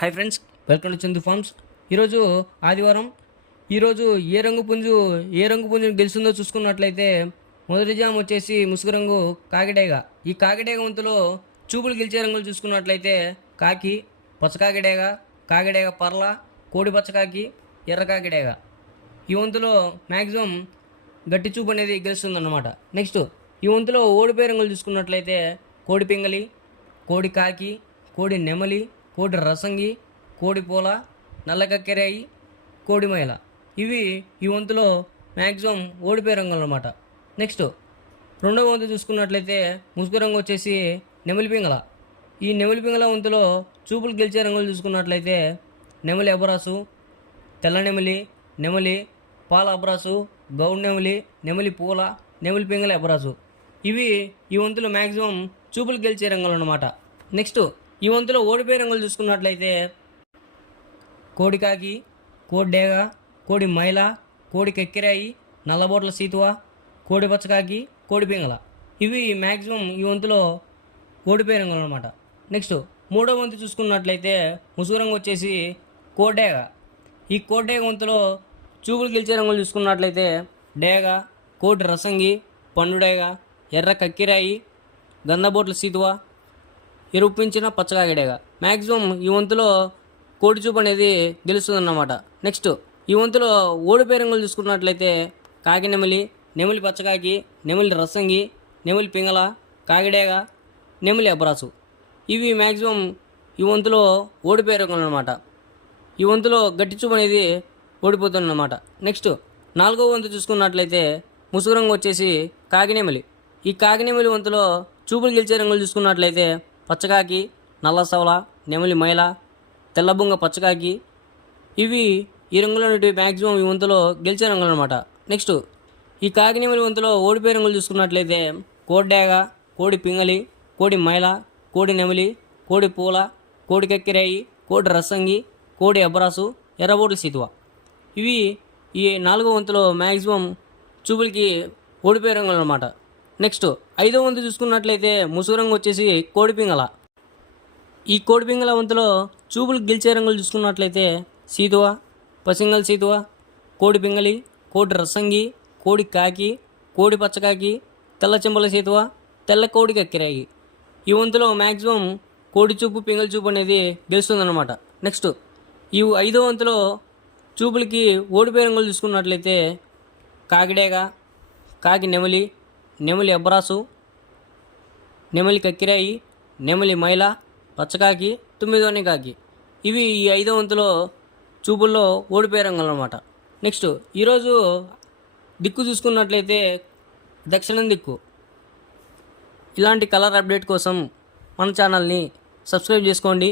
Hi friends welcome to Chandu farms ఈరోజు ఆదివారం. ఈరోజు ఏ రంగు పుంజు ఏ రంగు పుంజు గెలుస్తుందో చూసుకున్నట్లయితే మొదటి జామ్ వచ్చేసి ముసుగు రంగు కాకిడేగ. ఈ కాకిడేగ వంతులో చూపులు గెలిచే రంగులు చూసుకున్నట్లయితే కాకి పచ్చకాకిడేగ కాకిడేగ పర్ల కోడి పచ్చకాకి ఎర్ర కాకిడేగ. ఈ వంతులో మ్యాక్సిమం గట్టి చూపు అనేది గెలుస్తుందన్నమాట. నెక్స్ట్ ఈ వంతులో ఓడిపోయే రంగులు చూసుకున్నట్లయితే కోడి పింగలి కోడి కాకి కోడి నెమలి కోడి రసంగి కోడిపూల నల్లకక్కెరాయి కోడిమైల ఇవి ఈ వంతులో మ్యాక్సిమం ఓడిపోయే రంగులు అనమాట నెక్స్ట్ రెండవ వంతు చూసుకున్నట్లయితే ముసుగు రంగు వచ్చేసి నెమలి పింగళ. ఈ నెమలి పింగళ వంతులో చూపులు గెలిచే రంగులు చూసుకున్నట్లయితే నెమలి అబరాసు తెల్ల నెమలి నెమలి పాల అబరాసు గౌడ్ నెమలి నెమలి పూల నెమలి పింగళ అబరాసు. ఇవి ఈ వంతులు మ్యాక్సిమం చూపులు గెలిచే రంగులు అనమాట నెక్స్ట్ ఈ వంతులో ఓడిపోయిన రంగులు చూసుకున్నట్లయితే కోడికాకి కోడి డేగ కోడి మైల కోడి కెక్కిరాయి నల్లబోట్ల సీతువ కోడి పచ్చకాకి కోడి పింగల ఇవి మ్యాక్సిమం ఈ వంతులో ఓడిపోయిన రంగులు అనమాట నెక్స్ట్ మూడో వంతు చూసుకున్నట్లయితే ముసుగు రంగు వచ్చేసి కోడేగ ఈ కోడేగ వంతులో చూపులు గెలిచే రంగులు చూసుకున్నట్లయితే డేగ కోటి రసంగి పండుడేగ ఎర్ర కక్కిరాయి గంధబోట్ల సీతువ ఎరుపించిన పచ్చగాగిడేగా మ్యాక్సిమం ఈ వంతులో కోడి చూపు అనేది గెలుస్తుందన్నమాట. నెక్స్ట్ ఈ వంతులో ఓడిపోయే రంగులు చూసుకున్నట్లయితే కాకి నెమలి నెమలి పచ్చకాకి నెమలి రసంగి నెమలి పింగళ కాకిడేగ నెమలి అబ్రాసు ఇవి మ్యాక్సిమం ఈ వంతులో ఓడిపోయే రంగులు అనమాట ఈ వంతులో గట్టి చూపు అనేది ఓడిపోతుందన్నమాట. నెక్స్ట్ నాలుగో వంతు చూసుకున్నట్లయితే ముసుగు రంగు వచ్చేసి కాకినేమలి ఈ కాకినేమలి వంతులో చూపులు గెలిచే రంగులు చూసుకున్నట్లయితే పచ్చకాకి నల్ల సవల నెమలి మైల తెల్లబొంగ పచ్చకాకి ఇవి ఈ రంగులు మ్యాక్సిమం ఈ వంతులో గెలిచే రంగులు అనమాట నెక్స్ట్ ఈ కాకినేమలి వంతులో ఓడిపోయే రంగులు చూసుకున్నట్లయితే కోడ్డాగ కోడి పింగలి కోడి మైల కోడి నెమలి కోడి పూల కోడి కక్కిరాయి కోడి రసంగి కోడి అబ్రాసు ఎర్రబోట్ల సీతువ. ఇవి ఈ నాలుగో వంతులో మ్యాక్సిమం చూపులకి ఓడిపోయే రంగులు అనమాట నెక్స్ట్ ఐదో వంతు చూసుకున్నట్లయితే ముసుగు వచ్చేసి కోడిపింగల ఈ కోడిపింగల వంతులో చూపులు గెలిచే రంగులు చూసుకున్నట్లయితే సీతువ పసింగల్ సీతువ కోడిపింగలి కోడి రసంగి కోడి కాకి కోడి పచ్చకాకి తెల్ల చెంబల సీతువ తెల్ల కోడి కక్కిరాయి. ఈ వంతులో మ్యాక్సిమం కోడి చూపు పింగళ చూపు అనేది గెలుస్తుందన్నమాట. నెక్స్ట్ ఈ ఐదో వంతులో చూపులకి ఓడిపోయే రంగులు చూసుకున్నట్లయితే కాకిడేగ కాకి నెమలి నెమలి ఎబ్బరాసు నెమలి కక్కిరాయి నెమలి మైల పచ్చకాకి తొమ్మిదోని కాకి. ఇవి ఈ ఐదో వంతులో చూపుల్లో ఓడిపోయే రంగులు అనమాట నెక్స్ట్ ఈరోజు దిక్కు చూసుకున్నట్లయితే దక్షిణం దిక్కు. ఇలాంటి కలర్ అప్డేట్ కోసం మన ఛానల్ని సబ్స్క్రైబ్ చేసుకోండి.